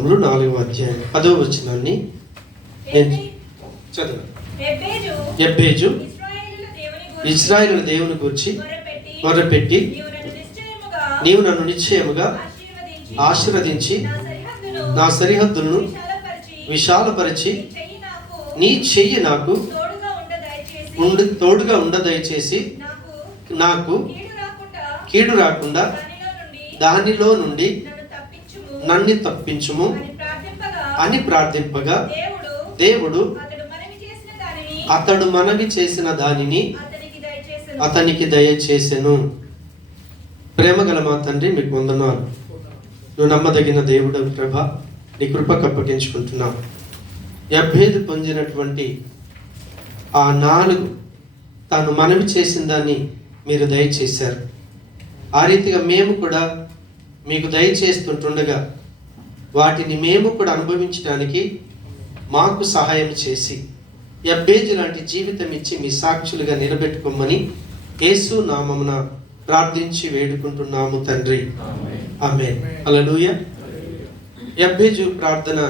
వృత్తాంతములు 4వ అధ్యాయం 10వ వచనాన్ని చదువు. ఎబ్బేజు ఇశ్రాయేలు దేవుని గురించి మొరపెట్టి, నీవు నన్ను నిశ్చయముగా ఆశీర్వదించి నా సరిహద్దులను విశాలపరిచి నీ చెయ్యి నాకు తోడుగా ఉండ దయచేసి నాకు కీడు రాకుండా దానిలో నుండి నన్ను తప్పించుము అని ప్రార్థింపగా దేవుడు అతడు మనవి చేసిన దానిని అతనికి దయచేసెను. ప్రేమగల మా తండ్రి, మీకు వందనాలు. నువ్వు నమ్మదగిన దేవుడు ప్రభా, నీ కృపకు అప్పగించుకుంటున్నావు. ఎబ్బేదు పొందినటువంటి ఆ 4 తాను మనవి చేసిన దాన్ని మీరు దయచేశారు. ఆ రీతిగా మేము కూడా మీకు దయచేస్తుంటుండగా వాటిని మేము కూడా అనుభవించడానికి మాకు సహాయం చేసి ఎబ్బేజు లాంటి జీవితం ఇచ్చి మీ సాక్షులుగా నిలబెట్టుకోమని యేసు నామమున ప్రార్థించి వేడుకుంటున్నాము తండ్రి. ఆమేన్. హల్లెలూయా. ఎబ్బేజు ప్రార్థన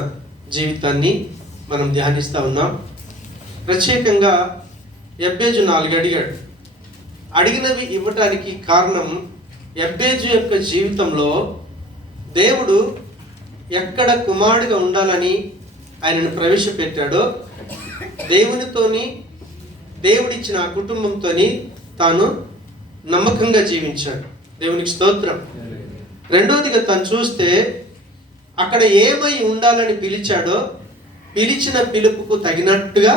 జీవితాన్ని మనం ధ్యానిస్తూ ఉన్నాం. ప్రత్యేకంగా ఎబ్బేజు 4 అడిగాడు. అడిగినవి ఇవ్వటానికి కారణం, ఎబ్బేజు యొక్క జీవితంలో దేవుడు ఎక్కడ కుమారుడిగా ఉండాలని ఆయనను ప్రవేశపెట్టాడో దేవునితోని, దేవుడిచ్చిన ఆ కుటుంబంతోని తాను నమ్మకంగా జీవించాడు. దేవునికి స్తోత్రం. రెండోదిగా తను చూస్తే అక్కడ ఏమై ఉండాలని పిలిచాడో పిలిచిన పిలుపుకు తగినట్టుగా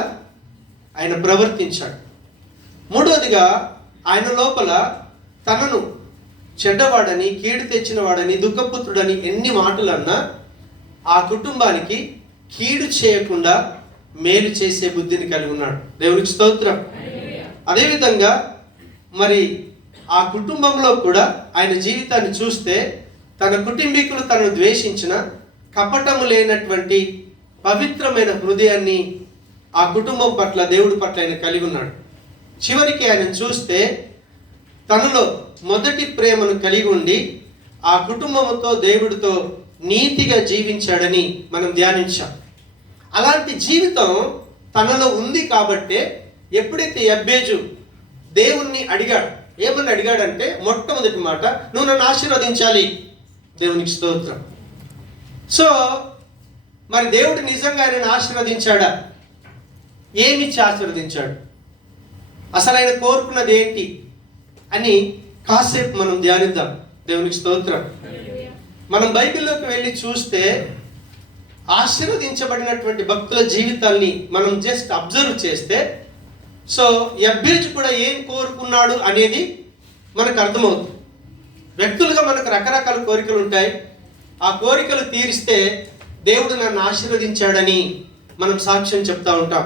ఆయన ప్రవర్తించాడు. మూడోదిగా ఆయన లోపల తనను చెడ్డవాడని, కీడు తెచ్చిన వాడని, దుఃఖపుత్రుడని ఎన్ని మాటలన్నా ఆ కుటుంబానికి కీడు చేయకుండా మేలు చేసే బుద్ధిని కలిగి ఉన్నాడు. దేవునికి స్తోత్రం. అదేవిధంగా మరి ఆ కుటుంబంలో కూడా ఆయన జీవితాన్ని చూస్తే తన కుటుంబీకులు తనను ద్వేషించిన కపటము లేనటువంటి పవిత్రమైన హృదయాన్ని ఆ కుటుంబం పట్ల, దేవుడి పట్ల ఆయన కలిగి ఉన్నాడు. చివరికి ఆయన చూస్తే తనలో మొదటి ప్రేమను కలిగి ఉండి ఆ కుటుంబంతో, దేవుడితో నీతిగా జీవించాడని మనం ధ్యానించాం. అలాంటి జీవితం తనలో ఉంది కాబట్టే ఎప్పుడైతే ఎబ్బేజు దేవుణ్ణి అడిగాడు, ఏమని అడిగాడంటే మొట్టమొదటి మాట, నువ్వు నన్ను ఆశీర్వదించాలి. దేవునికి స్తోత్రం. సో మరి దేవుడు నిజంగా ఆయనను ఆశీర్వదించాడా? ఏమిచ్చి ఆశీర్వదించాడు? అసలు ఆయన కోరుకున్నది ఏంటి అని కాసేపు మనం ధ్యానిద్దాం. దేవునికి స్తోత్రం. మనం బైబిల్లోకి వెళ్ళి చూస్తే ఆశీర్వదించబడినటువంటి భక్తుల జీవితాల్ని మనం జస్ట్ అబ్జర్వ్ చేస్తే, సో ఎబ్బేజు కూడా ఏం కోరుకున్నాడు అనేది మనకు అర్థమవుతుంది. వ్యక్తులుగా మనకు రకరకాల కోరికలు ఉంటాయి. ఆ కోరికలు తీరిస్తే దేవుడు నన్ను ఆశీర్వదించాడని మనం సాక్ష్యం చెప్తా ఉంటాం.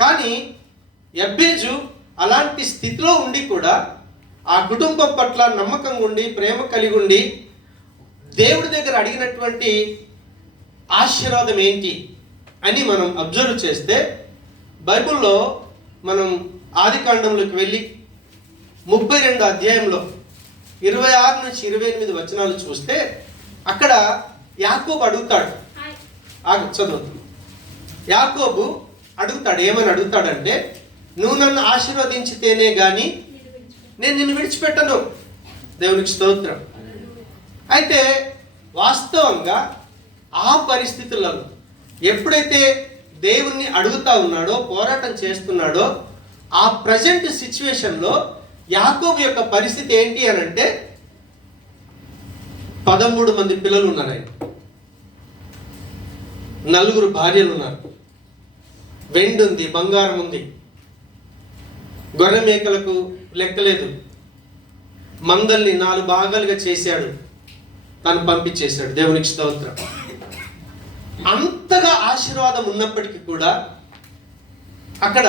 కానీ ఎబ్బేజు అలాంటి స్థితిలో ఉండి కూడా ఆ కుటుంబం పట్ల నమ్మకంగా ఉండి, ప్రేమ కలిగి ఉండి, దేవుడి దగ్గర అడిగినటువంటి ఆశీర్వాదం ఏంటి అని మనం అబ్జర్వ్ చేస్తే, బైబిల్లో మనం ఆదికాండంలోకి వెళ్ళి 32 అధ్యాయంలో 26 నుంచి 28 వచనాలు చూస్తే అక్కడ యాకోబు అడుగుతాడు. చదువుతాడు. యాకోబు అడుగుతాడు. ఏమని అడుగుతాడంటే, నువ్వు నన్ను ఆశీర్వదించితేనే కానీ నేను నిన్ను విడిచిపెట్టను. దేవునికి స్తోత్రం. అయితే వాస్తవంగా ఆ పరిస్థితులలో ఎప్పుడైతే దేవుణ్ణి అడుగుతా ఉన్నాడో, పోరాటం చేస్తున్నాడో, ఆ ప్రజెంట్ సిచ్యువేషన్లో యాకోబు యొక్క పరిస్థితి ఏంటి అని అంటే 13 మంది పిల్లలు ఉన్నారు, ఆయన 4 భార్యలు ఉన్నారు, వెండి ఉంది, బంగారం ఉంది, గొర్రె మేకలకు లెక్కలేదు, మందల్ని 4 భాగాలుగా చేశాడు, తను పంపించేశాడు. దేవునికి స్తోత్రం. అంతగా ఆశీర్వాదం ఉన్నప్పటికీ కూడా అక్కడ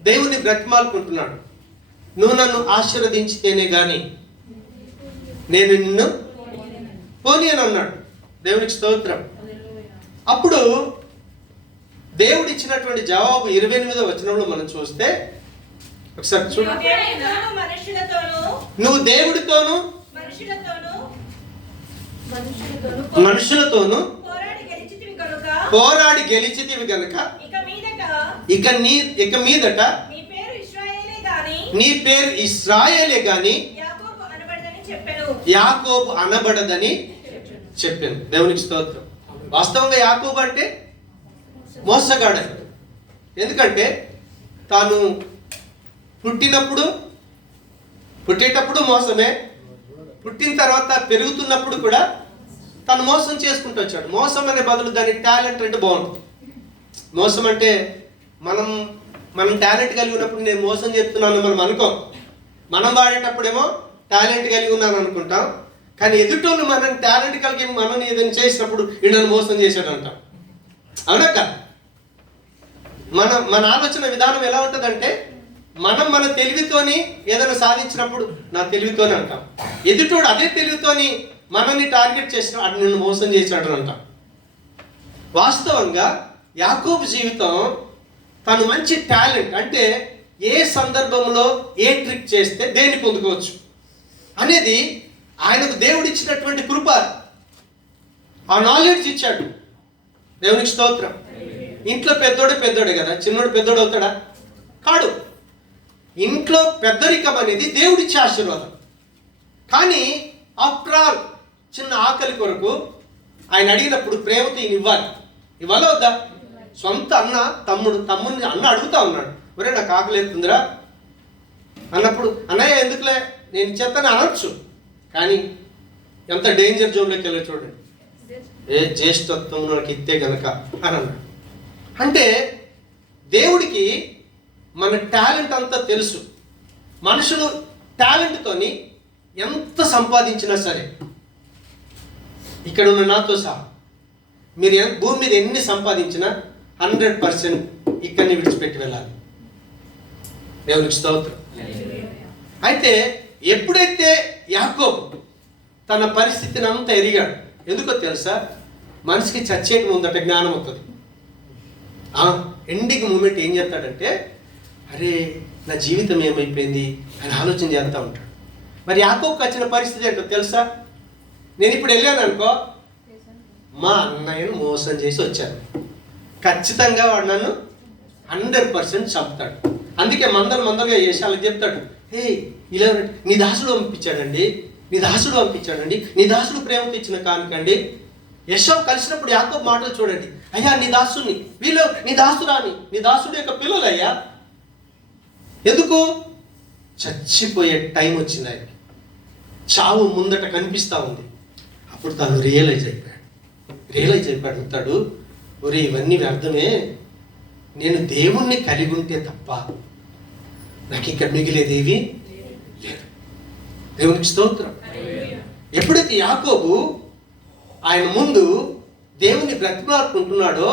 దేవుని బ్రతిమాలుకుంటున్నాడు. నువ్వు నన్ను ఆశీర్వదించితేనే కానీ నేను నిన్ను పోనీ అని అన్నాడు. దేవునికి స్తోత్రం. అప్పుడు దేవుడు ఇచ్చినటువంటి జవాబు 28వ వచనంలో మనం చూస్తే, ఒకసారి చూడు. నువ్వు దేవుడితోను మనుషులతోను పోరాడి గెలిచితివి గనుక ఇక మీదట నీ పేరు ఇశ్రాయేలే గాని యాకోబు అనబడదని చెప్పాను. దేవునికి స్తోత్రం. వాస్తవంగా యాకోబు అంటే మోసగాడు. ఎందుకంటే తాను పుట్టేటప్పుడు మోసమే, పుట్టిన తర్వాత పెరుగుతున్నప్పుడు కూడా తను మోసం చేసుకుంటూ వచ్చాడు. మోసం అనే బదులు దాని టాలెంట్ అంటే బాగుంటుంది. మోసం అంటే మనం టాలెంట్ కలిగి ఉన్నప్పుడు నేను మోసం చెప్తున్నాను మనం అనుకోం. మనం వాడేటప్పుడేమో టాలెంట్ కలిగి ఉన్నాను అనుకుంటాం, కానీ ఎదుటోళ్ళు మనం టాలెంట్ కలిగి మనం ఏదైనా చేసినప్పుడు వీళ్ళని మోసం చేశాడు అంటాం. అవునక్క? మన ఆలోచన విధానం ఎలా ఉంటుందంటే మన తెలివితోని ఏదైనా సాధించినప్పుడు నా తెలివితోనే అంటాం. ఎదుటోడు అదే తెలివితోని మనల్ని టార్గెట్ చేసిన అది నిన్ను మోసం చేశాడు అంటాం. వాస్తవంగా యాకోబు జీవితం తను మంచి టాలెంట్ అంటే ఏ సందర్భంలో ఏ ట్రిక్ చేస్తే దేన్ని పొందుకోవచ్చు అనేది ఆయనకు దేవుడు ఇచ్చినటువంటి కృప. ఆ నాలెడ్జ్ ఇచ్చాడు. దేవునికి స్తోత్రం. ఇంట్లో పెద్దోడే కదా, చిన్నోడు పెద్దోడు అవుతాడా? కాడు. ఇంట్లో పెద్దరికం అనేది దేవుడిచ్చే ఆశీర్వాదం. కానీ ఆఫ్టర్ ఆల్ చిన్న ఆకలి కొరకు ఆయన అడిగినప్పుడు ప్రేమతో ఈయన ఇవ్వాలి వద్దా? సొంత తమ్ముడిని అన్న అడుగుతా ఉన్నాడు, ఒరే నాకు ఆకలి ఎత్తుందిరా అన్నప్పుడు అన్నయ్య ఎందుకులే నేను ఇచ్చేస్తాను అనొచ్చు. కానీ ఎంత డేంజర్ జోన్లోకి వెళ్ళి చూడండి, ఏ జ్యేష్ఠత్వం నాకు ఇస్తే గనక అని అన్నాడు. అంటే దేవుడికి మన టాలెంట్ అంతా తెలుసు. మనుషులు టాలెంట్తోని ఎంత సంపాదించినా సరే, ఇక్కడ ఉన్న నాతో సహా మీరు భూమి మీద ఎన్ని సంపాదించినా 100% ఇక్కడిని విడిచిపెట్టి వెళ్ళాలి. దేవునికి స్తోత్రం. అయితే ఎప్పుడైతే యాకోబు తన పరిస్థితిని అంతా ఎరిగాడు, ఎందుకో తెలుసా? మనిషికి చచ్చేటి ముందట జ్ఞానం అవుతుంది. ఎండింగ్ మూమెంట్ ఏం చేస్తాడంటే, అరే నా జీవితం ఏమైపోయింది అని ఆలోచన చేస్తూ ఉంటాడు. మరి యాకోబుకి వచ్చిన పరిస్థితి ఏంటో తెలుసా? నేను ఇప్పుడు వెళ్ళాను అనుకో, మా అన్నయ్యను మోసం చేసి వచ్చాను, ఖచ్చితంగా వాడు నన్ను 100% చంపుతాడు. అందుకే మందలుగా చేసి వాళ్ళకి చెప్తాడు, హే ఇలా నీ దాసుడు పంపించాడండి, నీ దాసుడు ప్రేమతో ఇచ్చిన కానుకండి. యెషోవు కలిసినప్పుడు యాకోబు మాటలు చూడండి, అయ్యా నీ దాసుని, వీళ్ళు నీ దాసురాని, నీ దాసుడు యొక్క పిల్లలు అయ్యా. ఎందుకు? చచ్చిపోయే టైం వచ్చింది ఆయనకి, చావు ముందట కనిపిస్తూ ఉంది. అప్పుడు తను రియలైజ్ అయిపోయాడు. అంటాడు, ఒరే ఇవన్నీ వ్యర్థమే, నేను దేవుణ్ణి కలిగి ఉంటే తప్ప నాకు ఇక్కడ మిగిలేదేవి లేదు. దేవునికి స్తోత్రం. ఎప్పుడైతే యాకోబు ఆయన ముందు దేవుని బ్రతిమాలుకుంటున్నాడో,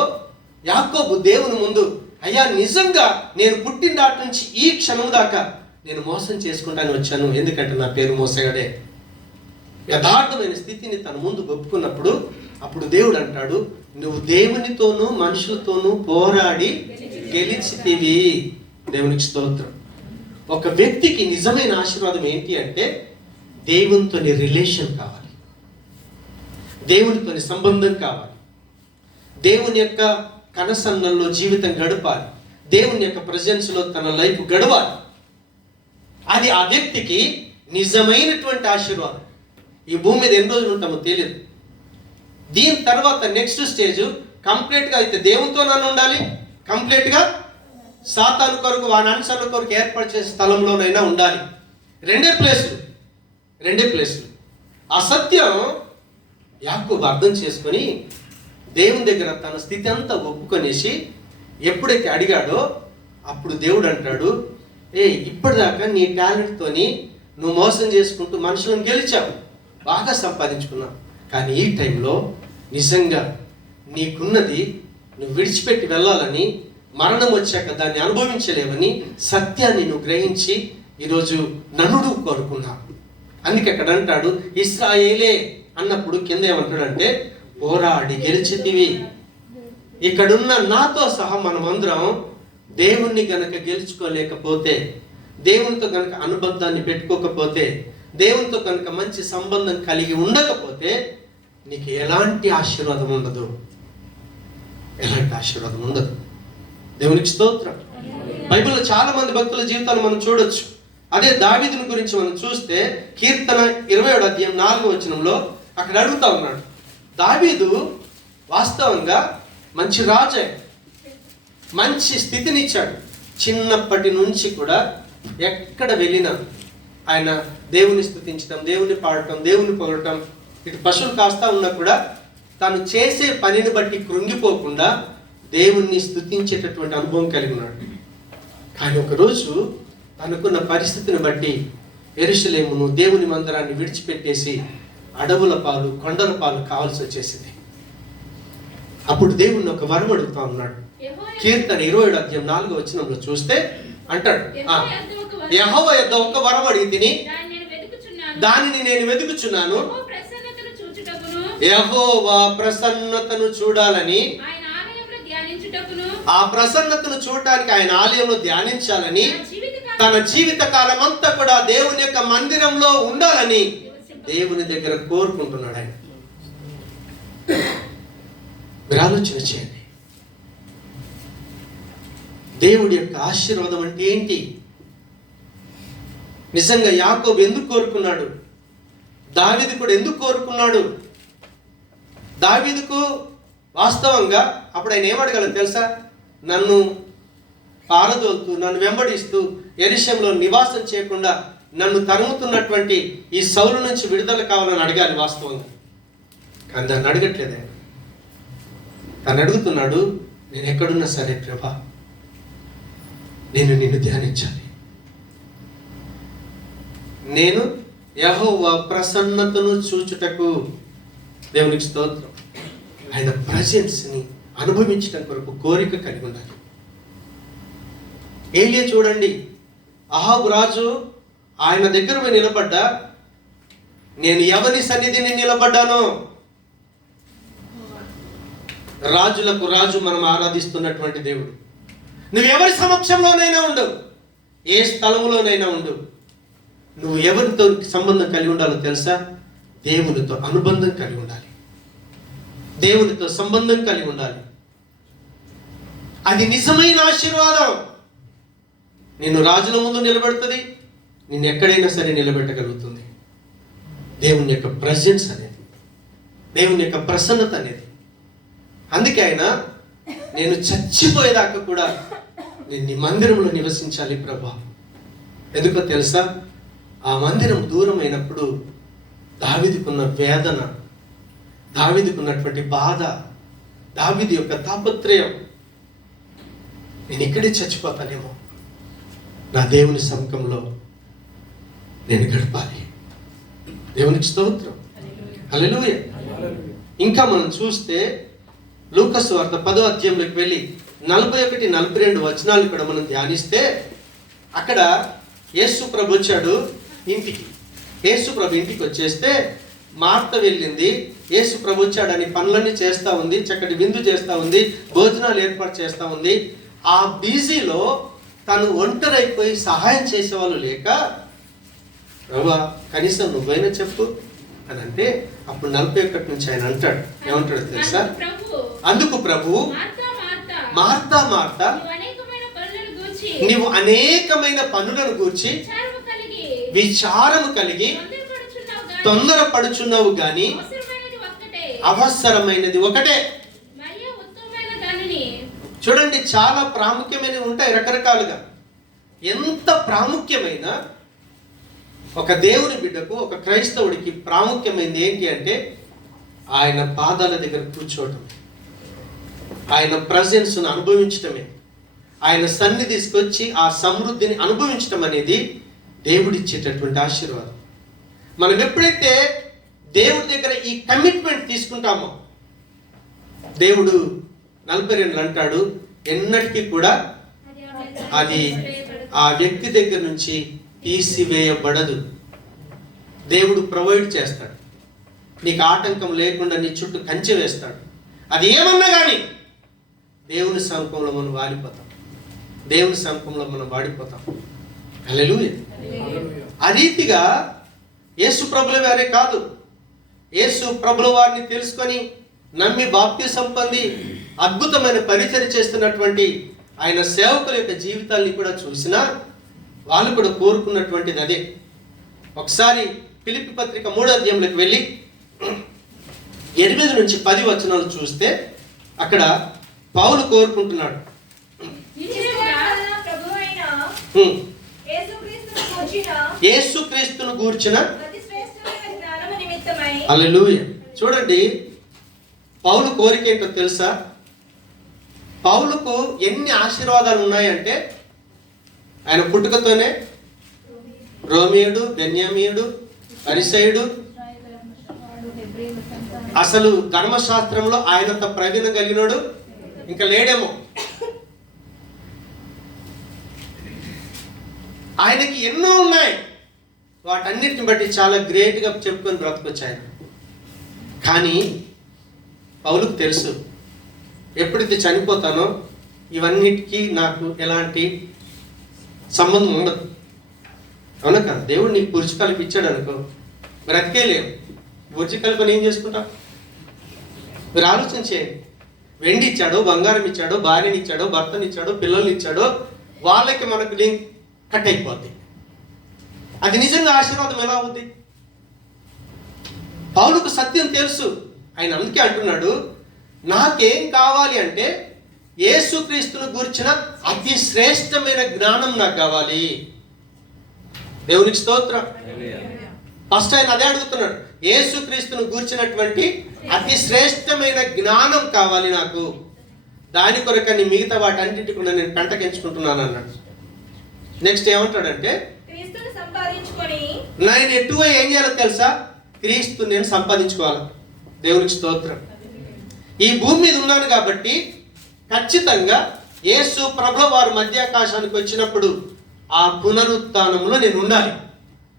యాకోబు దేవుని ముందు, అయ్యా నిజంగా నేను పుట్టిన నాటి నుంచి ఈ క్షణం దాకా నేను మోసం చేసుకుంటాను వచ్చాను, ఎందుకంటే నా పేరు మోసగాడే. యథార్థమైన స్థితిని తన ముందు ఒప్పుకున్నప్పుడు అప్పుడు దేవుడు అంటాడు, నువ్వు దేవునితోనూ మనుషులతోనూ పోరాడి గెలిచితివి. దేవునికి స్తోత్రం. ఒక వ్యక్తికి నిజమైన ఆశీర్వాదం ఏంటి అంటే దేవునితోని రిలేషన్ కావాలి, దేవునితోని సంబంధం కావాలి, దేవుని యొక్క కనసన్నల్లో జీవితం గడపాలి, దేవుని యొక్క ప్రజెన్స్లో తన లైఫ్ గడవాలి. అది ఆ వ్యక్తికి నిజమైనటువంటి ఆశీర్వాదం. ఈ భూమి మీద ఎన్ని రోజులు ఉంటామో తెలియదు. దీని తర్వాత నెక్స్ట్ స్టేజ్ కంప్లీట్గా అయితే దేవునితో నన్ను ఉండాలి, కంప్లీట్గా సాతాను కొరకు వాని అనుసరణ కొరకు ఏర్పాటు చేసే స్థలంలోనైనా ఉండాలి. రెండే ప్లేసులు. ఆ సత్యం యాకోబు అర్థం చేసుకొని దేవుని దగ్గర తన స్థితి అంతా ఒప్పుకొనేసి ఎప్పుడైతే అడిగాడో అప్పుడు దేవుడు అంటాడు, ఇప్పటిదాకా నీ టాలెంట్తోని నువ్వు మోసం చేసుకుంటూ మనుషులను గెలిచావు, బాగా సంపాదించుకున్నావు, కానీ ఈ టైంలో నిజంగా నీకున్నది నువ్వు విడిచిపెట్టి వెళ్ళాలని, మరణం వచ్చాక దాన్ని అనుభవించలేవని సత్యాన్ని నువ్వు గ్రహించి ఈరోజు నన్ను కోరుకున్నావు. అందుకే అక్కడ అంటాడు ఇశ్రాయేలే అన్నప్పుడు కింద ఏమంటాడంటే పోరాడి గెలిచితివి. ఇక్కడున్న నాతో సహా మనమందరం దేవుణ్ణి గనక గెలుచుకోలేకపోతే, దేవునితో గనక అనుబంధాన్ని పెట్టుకోకపోతే, దేవునితో కనుక మంచి సంబంధం కలిగి ఉండకపోతే నీకు ఎలాంటి ఆశీర్వాదం ఉండదు, ఎలాంటి ఆశీర్వాదం ఉండదు. దేవునికి స్తోత్రం. బైబిల్లో చాలా మంది భక్తుల జీవితాలు మనం చూడొచ్చు. అదే దావీదుని గురించి మనం చూస్తే కీర్తన 27 అధ్యాయం 4వ వచనంలో అక్కడ అడుగుతా ఉన్నాడు. దావీదు వాస్తవంగా మంచి రాజే, మంచి స్థితినిచ్చాడు. చిన్నప్పటి నుంచి కూడా ఎక్కడ వెళ్ళినా ఆయన దేవుని స్తుతించడం, దేవుని పాడటం, దేవుని పొగడటం. ఇటు పశువులు కాస్తా ఉన్నా కూడా తాను చేసే పనిని బట్టి కృంగిపోకుండా దేవుణ్ణి స్తుతించేటటువంటి అనుభవం కలిగి ఉన్నాడు. కానీ ఒకరోజు తనకున్న పరిస్థితిని బట్టి యెరూషలేమును, దేవుని మందిరాన్ని విడిచిపెట్టేసి అడవుల పాలు, కొండల పాలు కావాల్సి వచ్చేసింది. అప్పుడు దేవుణ్ణి ఒక వరం అడుగుతా ఉన్నాడు. కీర్తన 27 అధ్యాయం 4వ వచనంలో చూస్తే అంటాడు, యెహోవా యొద్ద ఒక వరం అడిగి తిని దానిని నేను వెతుకుచున్నాను. యెహోవా ప్రసన్నతను చూడాలని, ఆ ప్రసన్నతను చూడటానికి ఆయన ఆలయంలో ధ్యానించాలని, తన జీవిత కాలం అంతా కూడా దేవుని యొక్క మందిరంలో ఉండాలని దేవుని దగ్గర కోరుకుంటున్నాడు ఆయన. మీరు ఆలోచన చేయండి, దేవుడి యొక్క ఆశీర్వాదం అంటే ఏంటి? నిజంగా యాకోబు ఎందుకు కోరుకున్నాడు? దావీదు కూడా ఎందుకు కోరుకున్నాడు? దావీదుకు వాస్తవంగా అప్పుడు ఆయన ఏమడగలరు తెలుసా? నన్ను పారదోలుతూ, నన్ను వెంబడిస్తూ యెరూషలేములో నివాసం చేయకుండా నన్ను తరుముతున్నటువంటి ఈ సౌలు నుంచి విడుదల కావాలని అడగాలి వాస్తవంగా. కానీ దాన్ని అడగట్లేదు ఆయన. తను అడుగుతున్నాడు, నేను ఎక్కడున్నా సరే ప్రభా, నేను నిన్ను ధ్యానించాలి. నేను యెహోవా ప్రసన్నతను చూచుటకు, దేవునికి స్తోత్రం, ఆయన ప్రజెన్స్ని అనుభవించడం కొరకు కోరిక కలిగి ఉండాలి. ఏలియా చూడండి, అహాబు రాజు ఆయన దగ్గర పోయి నిలబడ్డా, నేను ఎవరి సన్నిధిని నిలబడ్డానో, రాజులకు రాజు మనం ఆరాధిస్తున్నటువంటి దేవుడు. నువ్వు ఎవరి సమక్షంలోనైనా ఉండు, ఏ స్థలంలోనైనా ఉండు, నువ్వు ఎవరితో సంబంధం కలిగి ఉండాలో తెలుసా? దేవునితో అనుబంధం కలిగి ఉండాలి, దేవునితో సంబంధం కలిగి ఉండాలి. అది నిజమైన ఆశీర్వాదం. నిన్ను రాజుల ముందు నిలబెడుతుంది, నిన్ను ఎక్కడైనా సరే నిలబెట్టగలుగుతుంది. దేవుని యొక్క ప్రెజెన్స్ అనేది, దేవుని యొక్క ప్రసన్నత అనేది. అందుకే ఆయన, నేను చచ్చిపోయేదాకా కూడా నేను నీ మందిరంలో నివసించాలి ప్రభా. ఎందుకో తెలుసా? ఆ మందిరం దూరం అయినప్పుడు దావీదుకున్న వేదన, దావీదుకున్నటువంటి బాధ, దావీదు యొక్క తాపత్రయం, నేను ఇక్కడే చచ్చిపోతానేమో, నా దేవుని సముఖంలో నేను గడపాలి. దేవునికి స్తోత్రం, హల్లెలూయా. ఇంకా మనం చూస్తే లూకా సువార్త 10వ అధ్యాయంలోకి వెళ్ళి 41, 42 వచనాలు కూడా మనం ధ్యానిస్తే, అక్కడ యేసు ప్రభు వచ్చాడు ఇంటికి. యేసు ప్రభు ఇంటికి వచ్చేస్తే మార్త వెళ్ళింది, యేసు ప్రభు వచ్చాడని పనులన్నీ చేస్తూ ఉంది, చక్కటి విందు చేస్తూ ఉంది, భోజనాలు ఏర్పాటు చేస్తూ ఉంది. ఆ బిజీలో తను ఒంటరైపోయి సహాయం చేసేవాళ్ళు లేక, ప్రభా కనీసం నువ్వైనా చెప్పు అని అంటే, అప్పుడు 41 నుంచి ఆయన అంటాడు, ఏమంటాడు తెలుసా? అందుకు ప్రభు, మార్తా మార్తా, నీవు అనేకమైన పనులను గూర్చి విచారము కలిగి తొందరపడుచున్నావు గాని అవసరమైనది ఒకటే. చూడండి, చాలా ప్రాముఖ్యమైనవి ఉంటాయి రకరకాలుగా. ఎంత ప్రాముఖ్యమైన ఒక దేవుని బిడ్డకు, ఒక క్రైస్తవుడికి ప్రాముఖ్యమైనది ఏంటి అంటే, ఆయన పాదాల దగ్గర కూర్చోవటం, ఆయన ప్రజెన్స్ను అనుభవించటమే, ఆయన సన్నిధి తీసుకొచ్చి ఆ సమృద్ధిని అనుభవించటం అనేది దేవుడిచ్చేటటువంటి ఆశీర్వాదం. మనం ఎప్పుడైతే దేవుడి దగ్గర ఈ కమిట్మెంట్ తీసుకుంటామో, దేవుడు 42 అంటాడు, ఎన్నటికీ కూడా అది ఆ వ్యక్తి దగ్గర నుంచి తీసివేయబడదు. దేవుడు ప్రొవైడ్ చేస్తాడు, నీకు ఆటంకం లేకుండా నీ చుట్టూ కంచె వేస్తాడు. అది ఏమన్నా కానీ దేవుని సముఖంలో మనం వాడిపోతాం, దేవుని సముఖంలో మనం వాడిపోతాం. హల్లెలూయా. ఆ రీతిగా యేసు ప్రభుల వారే కాదు, యేసు ప్రభుల వారిని తెలుసుకొని నమ్మి బాప్తిసం పొంది అద్భుతమైన పరిచర్య చేస్తున్నటువంటి ఆయన సేవకుల యొక్క జీవితాన్ని కూడా చూసినా వాళ్ళు కూడా కోరుకున్నటువంటిది అదే. ఒకసారి ఫిలిప్పీ పత్రిక 3వ అధ్యాయంలోకి వెళ్ళి 8 నుంచి 10 వచనాలు చూస్తే అక్కడ పౌలు కోరుకుంటున్నాడు, యేసుక్రీస్తును గూర్చిన హల్లెలూయా. చూడండి, పౌలు కోరిక ఏంటో తెలుసా? పౌలుకు ఎన్ని ఆశీర్వాదాలు ఉన్నాయంటే, ఆయన పుట్టుకతోనే రోమియుడు, బెన్యామీయుడు, పరిసయుడు, అసలు ధర్మశాస్త్రంలో ఆయనంత ప్రవీణ కలిగినోడు ఇంకా లేడేమో. ఆయనకి ఎన్నో ఉన్నాయి. వాటన్నిటిని బట్టి చాలా గ్రేట్గా చెప్పుకొని బ్రతకొచ్చు ఆయన. కానీ పౌలుకు తెలుసు, ఎప్పుడైతే చనిపోతానో ఇవన్నిటికీ నాకు ఎలాంటి సంబంధం ఉండదు. అవునా కదా? దేవుడు నీకు పురుషు కలిపి ఇచ్చాడు అనుకో, బ్రతికేలేవు. బుర్జి కలుపుని ఏం చేసుకుంటాం? మీరు ఆలోచన చేయండి. వెండి ఇచ్చాడో, బంగారం ఇచ్చాడో, భార్యని ఇచ్చాడో, భర్తని ఇచ్చాడో, పిల్లల్ని ఇచ్చాడో, వాళ్ళకి మనకు లింక్ కట్ అయిపోద్ది. అది నిజంగా ఆశీర్వాదం ఎలా ఉంది? పౌలుకు సత్యం తెలుసు. ఆయన అందుకే అంటున్నాడు, నాకేం కావాలి అంటే యేసుక్రీస్తును గురించిన అతి శ్రేష్టమైన జ్ఞానం నాకు కావాలి. దేవునికి స్తోత్రం. ఫస్ట్ ఆయన అదే అడుగుతున్నాడు, యేసుక్రీస్తును గూర్చినటువంటి అతి శ్రేష్టమైన జ్ఞానం కావాలి నాకు. దాని కొరకని మిగతా వాటన్నిటి కూడా నేను పెంటకెంచుకుంటున్నాను అన్నాడు. నెక్స్ట్ ఏమంటాడంటే, నేను ఎటువ ఏం చేయాలో తెలుసా? క్రీస్తు నేను సంపాదించుకోవాలి. దేవునికి స్తోత్రం. ఈ భూమి మీద ఉన్నాను కాబట్టి ఖచ్చితంగా యేసు ప్రభువు వారు మధ్యాకాశానికి వచ్చినప్పుడు ఆ పునరుత్థానంలో నేను ఉండాలి.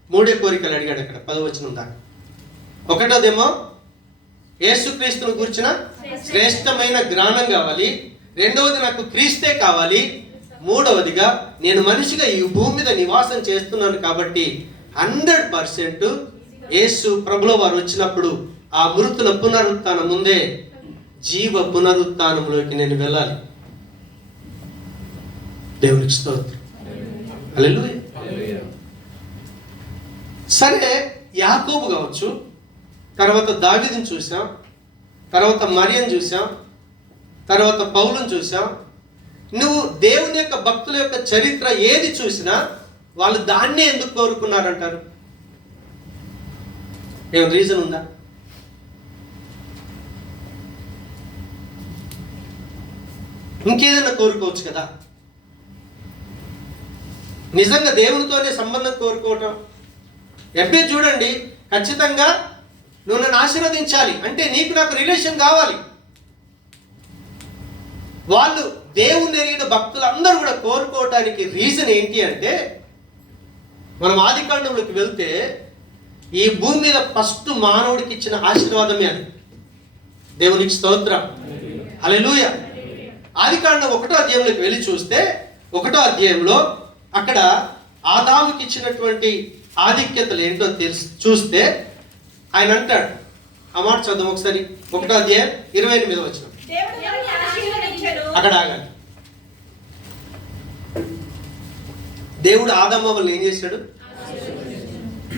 3 కోరికలు అడిగాడు అక్కడ 10వ వచనం దాకా. ఒకటోదేమో యేసుక్రీస్తును గురించిన శ్రేష్టమైన జ్ఞానం కావాలి. రెండవది నాకు క్రీస్తే కావాలి. మూడవదిగా నేను మనిషిగా ఈ భూమి మీద నివాసం చేస్తున్నాను కాబట్టి 100% యేసు ప్రభువు వారు వచ్చినప్పుడు ఆ మృతుల పునరుత్థానం ముందే జీవ పునరుత్థానంలోకి నేను వెళ్ళాలి. దేవునికి స్తోత్రం. హల్లెలూయా. సరే, యాకోబు కావచ్చు, తర్వాత దావీదుని చూసాం, తర్వాత మరియను చూసాం, తర్వాత పౌలుని చూసాం. నువ్వు దేవుని యొక్క భక్తుల యొక్క చరిత్ర ఏది చూసినా వాళ్ళు దాన్నే ఎందుకు కోరుకున్నారంటారు? ఏం రీజన్ ఉందా? ఇంకేదైనా కోరుకోవచ్చు కదా. నిజంగా దేవునితోనే సంబంధం కోరుకోవటం. ఎప్పుడే చూడండి, ఖచ్చితంగా నువ్వు నన్ను ఆశీర్వదించాలి అంటే నీకు నాకు రిలేషన్ కావాలి. వాళ్ళు దేవుని ఎరిగిన భక్తులందరూ కూడా కోరుకోవటానికి రీజన్ ఏంటి అంటే, మనం ఆదికాండంలోకి వెళ్తే ఈ భూమి మీద ఫస్ట్ మానవుడికి ఇచ్చిన ఆశీర్వాదమే అది. దేవునికి స్తోత్రం. హల్లెలూయా. ఆదికాండం 1వ అధ్యాయంలోకి వెళ్ళి చూస్తే 1వ అధ్యాయంలో అక్కడ ఆదాముకి ఇచ్చినటువంటి ఆధిక్యతలు ఏంటో చూస్తే ఆయన అంటాడు. ఆ మాట చదువు ఒకసారి. 1వ అధ్యాయం 28వ వచనం. అక్కడ ఆగాలి. దేవుడు ఆదామవ్వల్ని ఏం చేశాడు?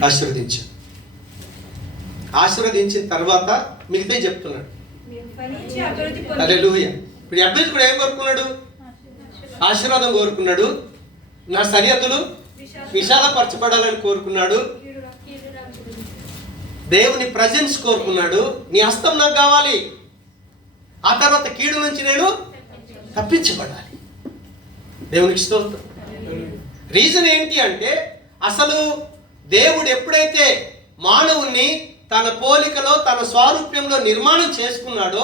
ఆశీర్వదించాడు. ఆశీర్వదించిన తర్వాత మిగతా చెప్తున్నాడు. హల్లెలూయా. ఇప్పుడు అబ్బాయి కూడా ఏం కోరుకున్నాడు? ఆశీర్వాదం కోరుకున్నాడు. నా సరిహద్దులు విశాలపరచబడాలని కోరుకున్నాడు. దేవుని ప్రజెన్స్ కోరుకున్నాడు. నీ హస్తం నాకు కావాలి. ఆ తర్వాత కీడు నుంచి నేను తప్పించబడాలి. దేవునికి స్తోత్రం. రీజన్ ఏంటి అంటే, అసలు దేవుడు ఎప్పుడైతే మానవుణ్ణి తన పోలికలో తన స్వారూప్యంలో నిర్మాణం చేసుకున్నాడో,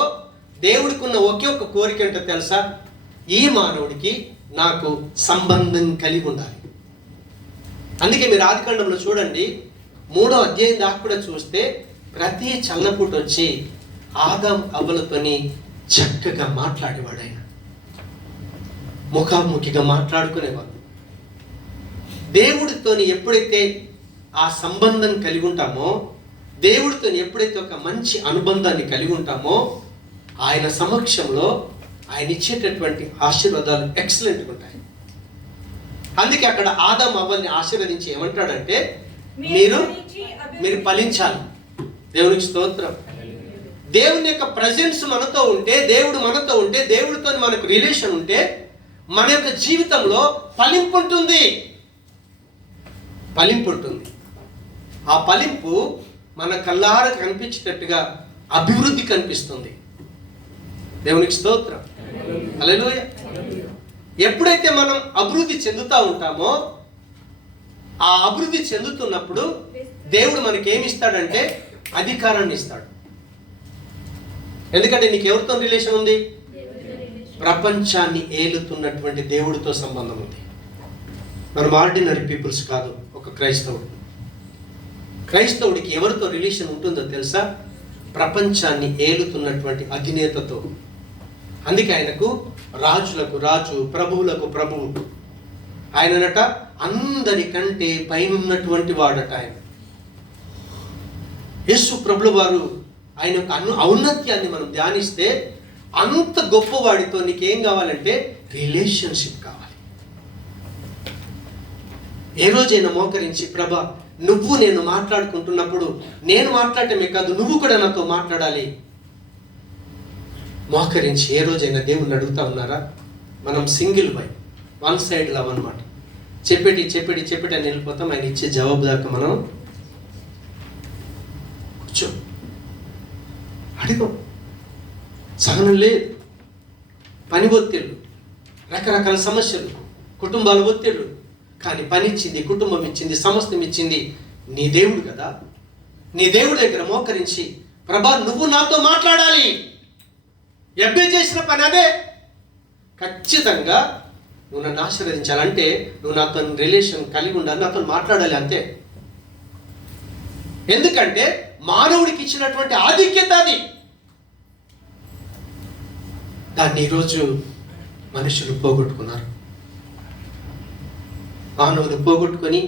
దేవుడికి ఉన్న ఒకే ఒక కోరిక ఏంటో తెలుసా? ఈ మానవుడికి నాకు సంబంధం కలిగి ఉండాలి. అందుకే మీరు ఆదికాండంలో చూడండి, 3వ అధ్యాయం దాకా కూడా చూస్తే ప్రతి చల్లపూట వచ్చి ఆదాం అవ్వలతోని చక్కగా మాట్లాడేవాడు. ఆయన ముఖాముఖిగా మాట్లాడుకునేవాడు. దేవుడితోని ఎప్పుడైతే ఆ సంబంధం కలిగి ఉంటామో దేవుడితో ఎప్పుడైతే ఒక మంచి అనుబంధాన్ని కలిగి ఉంటామో ఆయన సమక్షంలో ఆయన ఇచ్చేటటువంటి ఆశీర్వాదాలు ఎక్సలెంట్గా ఉంటాయి. అందుకే అక్కడ ఆదాము అవ్వల్ని ఆశీర్వదించి ఏమంటాడంటే మీరు ఫలించాలి. దేవునికి స్తోత్రం. దేవుని యొక్క ప్రజెన్స్ మనతో ఉంటే, దేవుడు మనతో ఉంటే, దేవుడితో మనకు రిలేషన్ ఉంటే మన యొక్క జీవితంలో ఫలింపు ఉంటుంది. ఆ ఫలింపు మన కళ్ళారా కనిపించేటట్టుగా అభివృద్ధి కనిపిస్తుంది. దేవునికి స్తోత్రం. హల్లెలూయా. ఎప్పుడైతే మనం అభివృద్ధి చెందుతూ ఉంటామో, ఆ అభివృద్ధి చెందుతున్నప్పుడు దేవుడు మనకి ఏమి ఇస్తాడంటే అధికారాన్ని ఇస్తాడు. ఎందుకంటే నీకు ఎవరితో రిలేషన్ ఉంది? ప్రపంచాన్ని ఏలుతున్నటువంటి దేవుడితో సంబంధం ఉంది. మనం ఆర్డినరీ పీపుల్స్ కాదు. ఒక క్రైస్తవుడికి ఎవరితో రిలేషన్ ఉంటుందో తెలుసా? ప్రపంచాన్ని ఏలుతున్నటువంటి అధినేతతో. అందుకే ఆయనకు రాజులకు రాజు, ప్రభువులకు ప్రభువు. ఆయననట అందరికంటే పైనున్నటువంటి వాడట ఆయన. యేసు ప్రభుల వారు ఆయన యొక్క ఔన్నత్యాన్ని మనం ధ్యానిస్తే, అంత గొప్పవాడితో నీకేం కావాలంటే రిలేషన్షిప్ కావాలి. ఏ రోజైనా మోకరించి, ప్రభా నువ్వు నేను మాట్లాడుకుంటున్నప్పుడు నేను మాట్లాడటమే కాదు, నువ్వు కూడా నాతో మాట్లాడాలి. మోకరించి ఏ రోజైనా దేవుణ్ణి అడుగుతా ఉన్నారా? మనం single by one side love అనమాట. చెప్పేటి అని వెళ్ళిపోతాం. ఆయన ఇచ్చే జవాబు దాకా మనం కూర్చో అడిగం. సహనం లేదు, పని ఒత్తిళ్ళు, రకరకాల సమస్యలు, కుటుంబాల ఒత్తిళ్ళు. కానీ పని ఇచ్చింది, కుటుంబం ఇచ్చింది, సమస్తం ఇచ్చింది నీ దేవుడు కదా. నీ దేవుడి దగ్గర మోకరించి, ప్రభా నువ్వు నాతో మాట్లాడాలి. ఎబ్బే చేసిన పని అదే. ఖచ్చితంగా నువ్వు నన్ను ఆశీర్వదించాలంటే నువ్వు నాతో రిలేషన్ కలిగి ఉండాలి, నాతో మాట్లాడాలి అంతే. ఎందుకంటే మానవుడికి ఇచ్చినటువంటి ఆధిక్యత అది. దాన్ని ఈరోజు మనుషులు పోగొట్టుకున్నారు. మానవులు పోగొట్టుకొని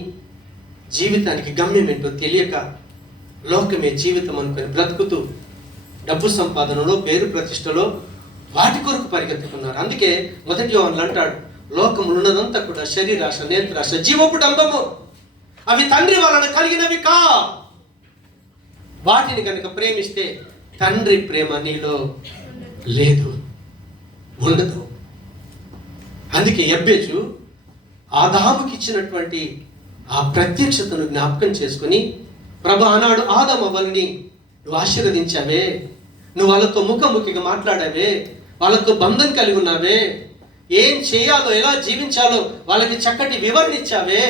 జీవితానికి గమ్యం ఏంటో తెలియక లోకమే జీవితం అనుకొని బ్రతుకుతూ డబ్బు సంపాదనలో, పేరు ప్రతిష్టలో వాటి కొరకు పరిగెత్తుకున్నారు. అందుకే మొదటి యోహానులో అంటాడు, లోకములో ఉన్నదంతా కూడా శరీరాశ, నేత్రాశ, జీవపు డంబము, అవి తండ్రి వలన కలిగినవి కా. వాటిని కనుక ప్రేమిస్తే తండ్రి ప్రేమ నీలో లేదు, ఉండదు. అందుకే యెబ్బేజు ఆదాముకి ఇచ్చినటువంటి ఆ ప్రత్యక్షతను జ్ఞాపకం చేసుకుని, ప్రభు ఆనాడు ఆదాము అవ్వల్ని నువ్వు ఆశీర్వదించావే, నువ్వు వాళ్ళతో ముఖాముఖిగా మాట్లాడావే, వాళ్ళతో బంధం కలిగి ఉన్నావే, ఏం చేయాలో ఎలా జీవించాలో వాళ్ళకి చక్కటి వివరణ ఇచ్చావే,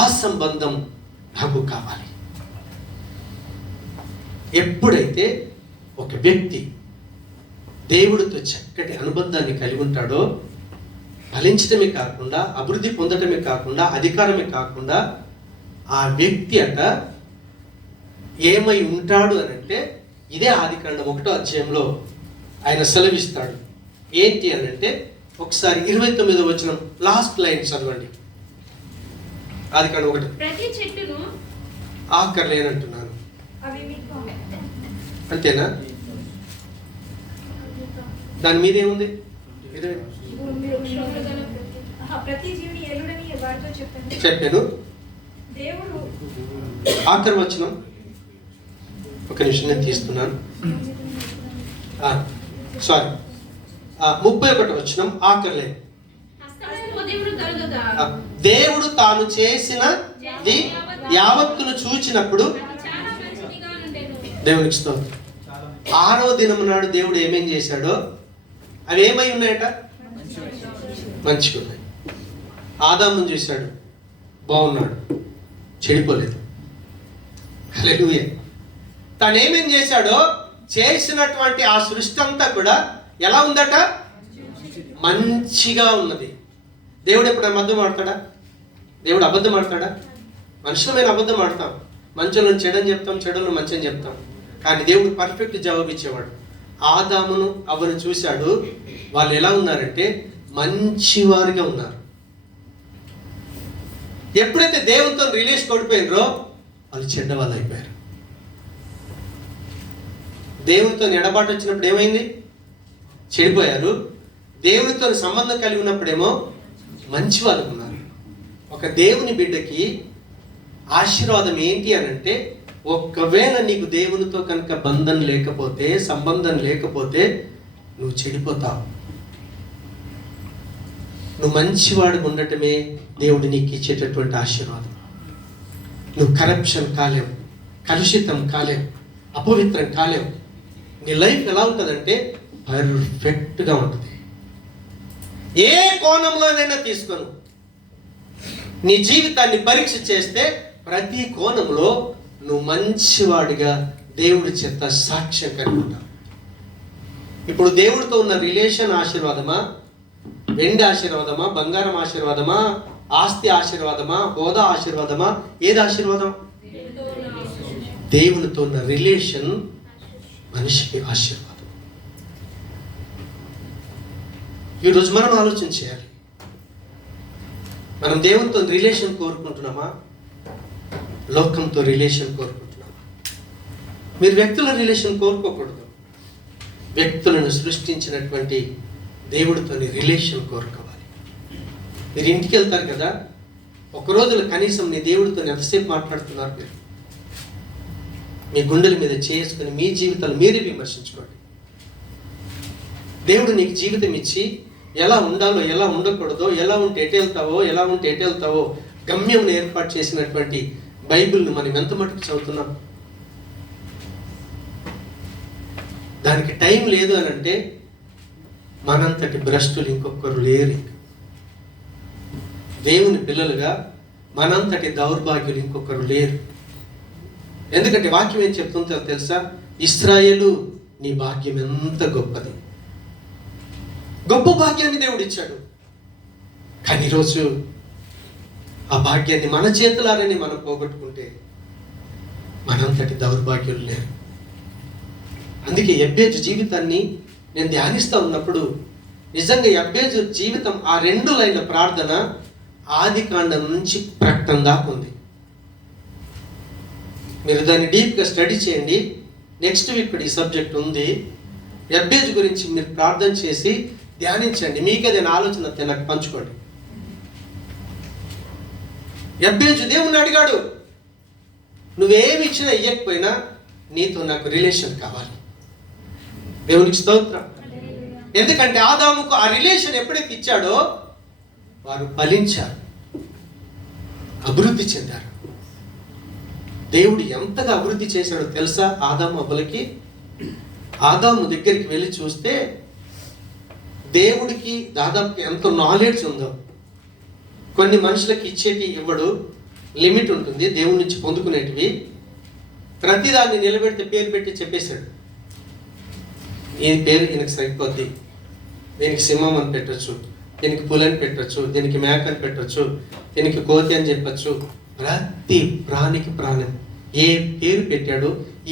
ఆ సంబంధం నాకు కావాలి. ఎప్పుడైతే ఒక వ్యక్తి దేవుడితో చక్కటి అనుబంధాన్ని కలిగి ఉంటాడో, ఫలించడమే కాకుండా, అభివృద్ధి పొందడమే కాకుండా, అధికారమే కాకుండా, ఆ వ్యక్తి అట ఏమై ఉంటాడు అని అంటే, ఇదే ఆదికాండం 1వ అధ్యాయంలో ఆయన సెలవిస్తాడు. ఏంటి అని అంటే, ఒకసారి 29వ వచనం లాస్ట్ లైన్ చదవండి. ఆదికాండం 1. ఆఖర్లేనంటున్నాను, అంతేనా? దాని మీద ఏముంది? చెప్పాను. ఆఖరి వచనం, ఒక నిమిషం నేను తీస్తున్నాను. సారీ, 31వ వచనం ఆఖరిలే. దేవుడు తాను చేసినది యావత్తును చూచినప్పుడు, దేవునికి స్తోత్రం. 6వ దినం నాడు దేవుడు ఏమేం చేశాడో అవి ఏమై ఉన్నాయట? మంచిగా ఉన్నాయి. ఆదామును చూశాడు, బాగున్నాడు, చెడిపోలేదు. హల్లెలూయా. తను ఏమేం చేశాడో, చేసినటువంటి ఆ సృష్టి అంతా కూడా ఎలా ఉందట? మంచిగా ఉన్నది. దేవుడు ఎప్పుడు అబద్ధం ఆడతాడా? దేవుడు అబద్ధం ఆడతాడా? మనుషులమైన అబద్ధం ఆడతాం, మంచులను చెడని చెప్తాం, చెడులను మంచి అని చెప్తాం. కానీ దేవుడు పర్ఫెక్ట్ జవాబు ఇచ్చేవాడు. ఆదామును అవ్వను చూశాడు, వాళ్ళు ఎలా ఉన్నారంటే మంచివారుగా ఉన్నారు. ఎప్పుడైతే దేవునితో రిలేషన్ కోల్పోయినరో వాళ్ళు చెడ్డ వాళ్ళు అయిపోయారు. దేవునితో ఎడబాటు వచ్చినప్పుడు ఏమైంది? చెడిపోయారు. దేవునితో సంబంధం కలిగి ఉన్నప్పుడేమో మంచి వాళ్ళు ఉన్నారు. ఒక దేవుని బిడ్డకి ఆశీర్వాదం ఏంటి అని అంటే, ఒకవేళ నీకు దేవునితో కనుక బంధం లేకపోతే, సంబంధం లేకపోతే నువ్వు చెడిపోతావు. నువ్వు మంచివాడు ఉండటమే దేవుడు నీకు ఇచ్చేటటువంటి ఆశీర్వాదం. నువ్వు కరప్షన్ కాలేవు, కలుషితం కాలేవు, అపవిత్రం కాలేవు. నీ లైఫ్ ఎలా ఉంటుందంటే పర్ఫెక్ట్గా ఉంటుంది. ఏ కోణంలోనైనా తీసుకొని నీ జీవితాన్ని పరీక్ష చేస్తే ప్రతి కోణంలో నువ్వు మంచివాడిగా దేవుడి చేత సాక్ష్యం కలిగి ఉంటావు. ఇప్పుడు దేవుడితో ఉన్న రిలేషన్ ఆశీర్వాదమా, వెండి ఆశీర్వాదమా, బంగారం ఆశీర్వాదమా, ఆస్తి ఆశీర్వాదమా, హోదా ఆశీర్వాదమా? ఏది ఆశీర్వాదం? దేవునితో ఉన్న రిలేషన్ మనిషికి ఆశీర్వాదం. ఈరోజు మనం ఆలోచన చేయాలి. మనం దేవునితో రిలేషన్ కోరుకుంటున్నామా, లోకంతో రిలేషన్ కోరుకుంటున్నామా? మీరు వ్యక్తుల రిలేషన్ కోరుకోకూడదు. వ్యక్తులను సృష్టించినటువంటి దేవుడితో రిలేషన్ కోరుకోవాలి. మీరు ఇంటికి వెళ్తారు కదా, ఒక రోజులో కనీసం నీ దేవుడితో ఎంతసేపు మాట్లాడుతున్నారు? మీరు మీ గుండెల మీద చేసుకుని మీ జీవితాలు మీరే విమర్శించుకోండి. దేవుడు నీకు జీవితం ఇచ్చి ఎలా ఉండాలో, ఎలా ఉండకూడదో, ఎలా ఉంటే ఎటు వెళ్తావో, ఎలా ఉంటే ఎటు వెళ్తావో గమ్యం ఏర్పాటు చేసినటువంటి బైబిల్ను మనం ఎంత మటుకు చదువుతున్నాం? దానికి టైం లేదు అని అంటే మనంతటి భ్రష్టులు ఇంకొకరు లేరు. దేవుని పిల్లలుగా మనంతటి దౌర్భాగ్యులు ఇంకొకరు లేరు. ఎందుకంటే వాక్యం ఏం చెప్తుందో తెలుసా? ఇశ్రాయేలు, నీ భాగ్యం ఎంత గొప్పది. గొప్ప భాగ్యాన్ని దేవుడు ఇచ్చాడు. కానీ ఈరోజు ఆ భాగ్యాన్ని మన చేతులారని మనం పోగొట్టుకుంటే మనంతటి దౌర్భాగ్యులు లేరు. అందుకే యబ్బేజు జీవితాన్ని నేను ధ్యానిస్తూ ఉన్నప్పుడు నిజంగా యబ్బేజు జీవితం ఆ 2 లైన్ల ప్రార్థన ఆదికాండం నుంచి ప్రకటన దాకా ఉంది. మీరు దాన్ని డీప్గా స్టడీ చేయండి. నెక్స్ట్ వీక్ ఈ సబ్జెక్ట్ ఉంది. యబ్బేజు గురించి మీరు ప్రార్థన చేసి ధ్యానించండి. మీకు అదేనా ఆలోచన నాకు పంచుకోండి. యబ్బేజు దేవుణ్ణి అడిగాడు, నువ్వేమి ఇచ్చినా ఇవ్వకపోయినా నీతో నాకు రిలేషన్ కావాలి. దేవునికి స్తోత్రం. ఎందుకంటే ఆదాముకు ఆ రిలేషన్ ఎప్పుడైతే ఇచ్చాడో వారు ఫలించారు, అభివృద్ధి చెందారు. దేవుడు ఎంతగా అభివృద్ధి చేశాడో తెలుసా? ఆదాము అవ్వలకి. ఆదాము దగ్గరికి వెళ్ళి చూస్తే దేవుడికి దాదాపు ఎంత నాలెడ్జ్ ఉందో. కొన్ని మనుషులకి ఇచ్చేటి ఇవ్వడు, లిమిట్ ఉంటుంది దేవుడి నుంచి పొందుకునేటివి. ప్రతిదాన్ని నిలబెడితే పేరు పెట్టి చెప్పేశాడు, ఈ పేరు ఈయనకి సరిపోద్ది, దీనికి సింహం అని పెట్టచ్చు, దీనికి పులని పెట్టచ్చు, దీనికి మేక అని పెట్టచ్చు, దీనికి కోతి అని చెప్పచ్చు. ప్రతి ప్రాణికి ప్రాణం ఏ పేరు పెట్టాడో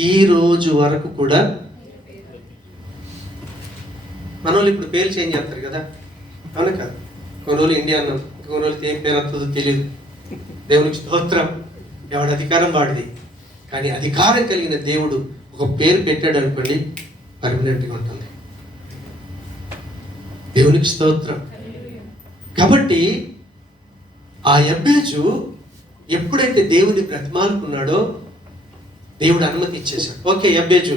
ఈ రోజు వరకు కూడా. మన వాళ్ళు ఇప్పుడు పేరు చేంజ్ చేస్తారు కదా, అవును కాదు? కొన్ని రోజులు ఇండియా అన్నాం, కొన్ని రోజులకి ఏం పేరు వస్తుందో తెలియదు. దేవునికి స్తోత్రం, ఎవడి అధికారం వాడిది. కానీ అధికారం కలిగిన దేవుడు ఒక పేరు పెట్టాడు అనుకోండి, పర్మనెంట్గా ఉంటుంది. దేవునికి స్తోత్రం. కాబట్టి ఆ యబ్బేజు ఎప్పుడైతే దేవుని బ్రతిమాలుకున్నాడో దేవుడు అనుమతి ఇచ్చేశాడు. ఓకే యబ్బేజు,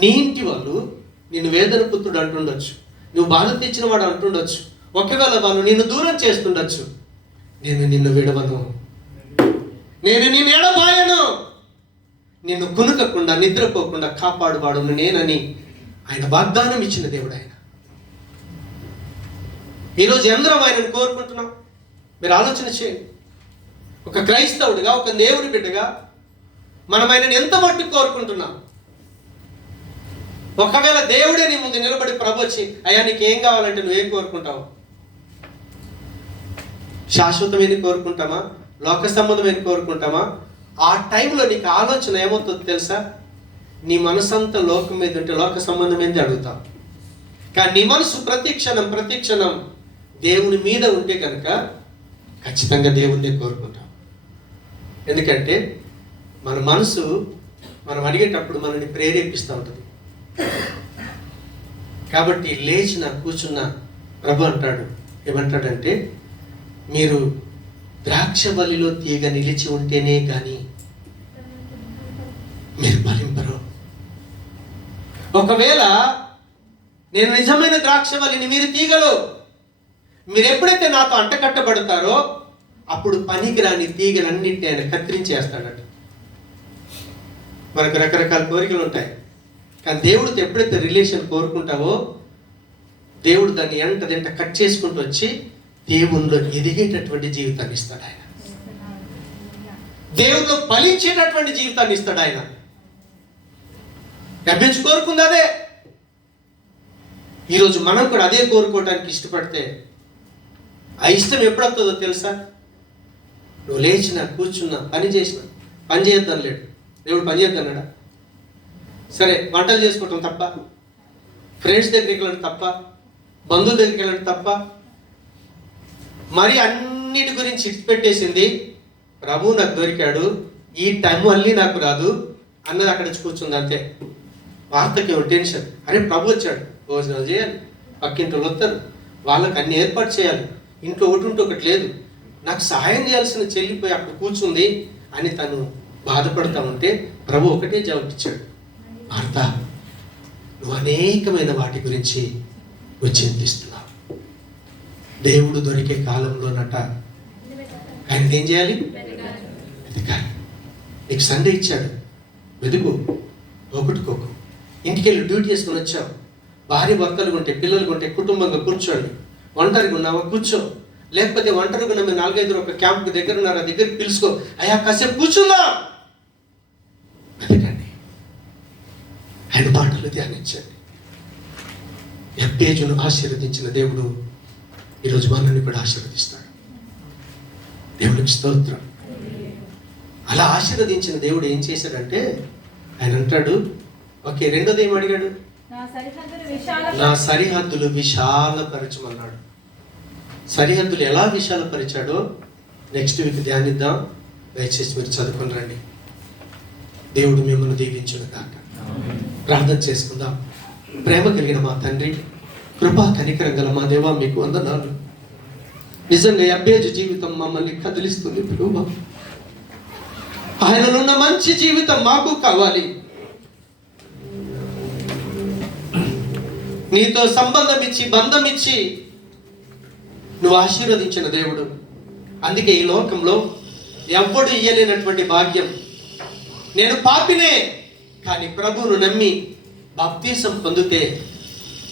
నీ ఇంటి వాళ్ళు నిన్ను వేదన పుత్రుడు అంటుండొచ్చు, నువ్వు బాధ తెచ్చిన వాడు అంటుండొచ్చు, ఒకవేళ వాళ్ళు నిన్ను దూరం చేస్తుండొచ్చు, నేను నిన్ను విడవను, నేను నిన్ను ఎడబాయను, నిన్ను కునుకకుండా నిద్రపోకుండా కాపాడువాడు నేనని ఆయన వాగ్దానం ఇచ్చిన దేవుడు ఆయన. ఈరోజు ఎందరం ఆయనను కోరుకుంటున్నాం? మీరు ఆలోచన చేయండి. ఒక క్రైస్తవుడిగా, ఒక దేవుని బిడ్డగా మనం ఆయనను ఎంత మట్టుకు కోరుకుంటున్నాం? ఒకవేళ దేవుడే నీ ముందు నిలబడి ప్రభు వచ్చి, అయ్యా నీకు ఏం కావాలంటే నువ్వేం కోరుకుంటావు? శాశ్వతమైన కోరుకుంటామా, లోక సంబంధమైన కోరుకుంటామా? ఆ టైంలో నీకు ఆలోచన ఏమవుతుందో తెలుసా? నీ మనసంతా లోకం మీద ఉంటే లోక సంబంధమైనది అడుగుతావు. కానీ నీ మనసు ప్రతి క్షణం దేవుని మీద ఉంటే కనుక ఖచ్చితంగా దేవుణ్ణే కోరుకుంటాం. ఎందుకంటే మన మనసు మనం అడిగేటప్పుడు మనల్ని ప్రేరేపిస్తూ ఉంటుంది. కాబట్టి లేచిన కూర్చున్న ప్రభు అంటాడు, ఏమంటాడంటే, మీరు ద్రాక్షవల్లిలో తీగ నిలిచి ఉంటేనే కానీ మీరు ఫలింపరు. ఒకవేళ నేను నిజమైన ద్రాక్షవల్లిని, మీరు తీగలు. మీరు ఎప్పుడైతే నాతో అంటకట్టబడతారో అప్పుడు పనికిరాని తీగలన్నింటినీ ఆయన కత్తిరించేస్తాడట. మనకు రకరకాల కోరికలు ఉంటాయి, కానీ దేవుడితో ఎప్పుడైతే రిలేషన్ కోరుకుంటావో దేవుడు దాన్ని ఎంట కట్ చేసుకుంటూ వచ్చి దేవునిలో ఎదిగేటటువంటి జీవితాన్ని ఇస్తాడు ఆయన. దేవుడిలో ఫలించేటటువంటి జీవితాన్ని ఇస్తాడు ఆయన. గర్భించి కోరుకుంది అదే. ఈరోజు మనం కూడా అదే కోరుకోవడానికి ఇష్టపడితే ఆ ఇష్టం ఎప్పుడు వస్తుందో తెలుసా? నువ్వు లేచినా, కూర్చున్నా, పని చేసినా. పని చేయొద్దని లేడు దేవుడు, పని చేద్దన్నాడా? సరే, వంటలు చేసుకోవటం తప్ప, ఫ్రెండ్స్ దగ్గరికి వెళ్ళడం తప్ప, బంధువుల దగ్గరికి వెళ్ళడం తప్ప, మరి అన్నిటి గురించి ఇచ్చిపెట్టేసింది ప్రభు నాకు దొరికాడు, ఈ టైం మళ్ళీ నాకు రాదు అన్నది అక్కడ కూర్చుంది అంతే. వార్తకి టెన్షన్, అరే ప్రభు వచ్చాడు, భోజనాలు చేయాలి, పక్కింట్లో వస్తారు, వాళ్ళకి అన్ని ఏర్పాటు చేయాలి, ఇంట్లో ఒకటి ఉంటే ఒకటి లేదు, నాకు సహాయం చేయాల్సిన చెల్లిపోయి అక్కడ కూర్చుంది అని తను బాధపడతా ఉంటే ప్రభు ఒకటే జవాబిచ్చాడు, మార్త, నువ్వు అనేకమైన వాటి గురించి నువ్వు చింతిస్తున్నావు. దేవుడు దొరికే కాలంలోనట ఆయన ఏం చేయాలి? వెతకాలి. నీకు సండే ఇచ్చాడు, వెతుకు, ఒకటికోకు. ఇంటికి వెళ్ళి డ్యూటీ చేసుకుని వచ్చావు, భార్య భర్తలు ఉంటే, పిల్లలు ఉంటే, కుటుంబంగా కూర్చోండి. ఒంటరిగా ఉన్నావా? కూర్చో. లేకపోతే ఒంటరిగా ఉన్న 4-5 ఒక క్యాంప్కి దగ్గర ఉన్నారు, ఆ దగ్గరికి పిలుచుకో, అయ్యా కాసేపు కూర్చుందా. వెతకండి, ఆయన మాటలు ధ్యానించండి. ఎబ్బేజును ఆశీర్వదించిన దేవుడు ఈరోజు మనల్ని కూడా ఆశీర్వదిస్తాడు. దేవుడికి స్తోత్రం. అలా ఆశీర్వదించిన దేవుడు ఏం చేశాడంటే, ఆయన అంటాడు, ఓకే, రెండోది ఏం అడిగాడు? నా సరిహద్దులు విశాలపరచమన్నాడు. సరిహద్దులు ఎలా విశాలపరిచాడో నెక్స్ట్ వీక్ ధ్యానిద్దాం. దయచేసి మీరు చదువుకొని రండి. దేవుడు మిమ్మల్ని దీవించును గాక. ప్రార్థన చేసుకుందాం. ప్రేమ కలిగిన మా తండ్రి, కృపా కనికరం గల మా దేవా, మీకు వందనాలు. నిజంగా అబ్బేజు జీవితం మమ్మల్ని కదిలిస్తుంది ప్రభువా. ఆయననున్న మంచి జీవితం మాకు కావాలి. నీతో సంబంధం ఇచ్చి, బంధం ఇచ్చి నువ్వు ఆశీర్వదించిన దేవుడు. అందుకే ఈ లోకంలో ఎవ్వడు ఇయ్యలేనటువంటి భాగ్యం. నేను పాపినే, కానీ ప్రభువును నమ్మి బాప్తీసం పొందితే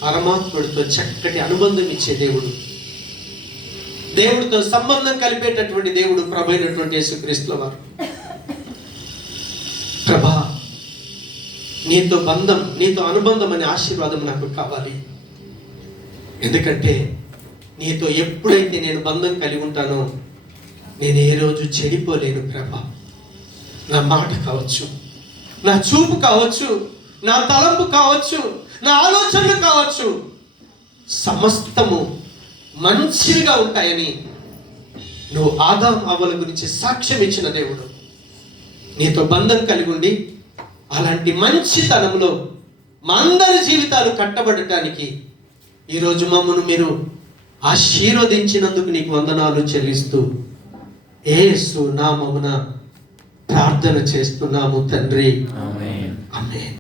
పరమాత్ముడితో చక్కటి అనుబంధం ఇచ్చే దేవుడు, దేవుడితో సంబంధం కలిపేటటువంటి దేవుడు ప్రభు అయినటువంటి యేసుక్రీస్తుల వారు. ప్రభా, నీతో బంధం, నీతో అనుబంధం అనే ఆశీర్వాదం నాకు కావాలి. ఎందుకంటే నీతో ఎప్పుడైతే నేను బంధం కలిగి ఉంటానో నేను ఏ రోజు చెడిపోలేను ప్రభా. నా మాట కావచ్చు, నా చూపు కావచ్చు, నా తలంపు కావచ్చు, నా ఆలోచనలు కావచ్చు, సమస్తము మంచిగా ఉంటాయని నువ్వు ఆదాం అవ్వల గురించి సాక్ష్యం ఇచ్చిన దేవుడు. నీతో బంధం కలిగి ఉండి అలాంటి మంచితనంలో మా అందరి జీవితాలు కట్టబడటానికి ఈరోజు మమ్మను మీరు ఆశీర్వదించినందుకు నీకు వందనాలు చెల్లిస్తూ యేసు నామమున ప్రార్థన చేస్తున్నాము తండ్రి. ఆమేన్. ఆమేన్.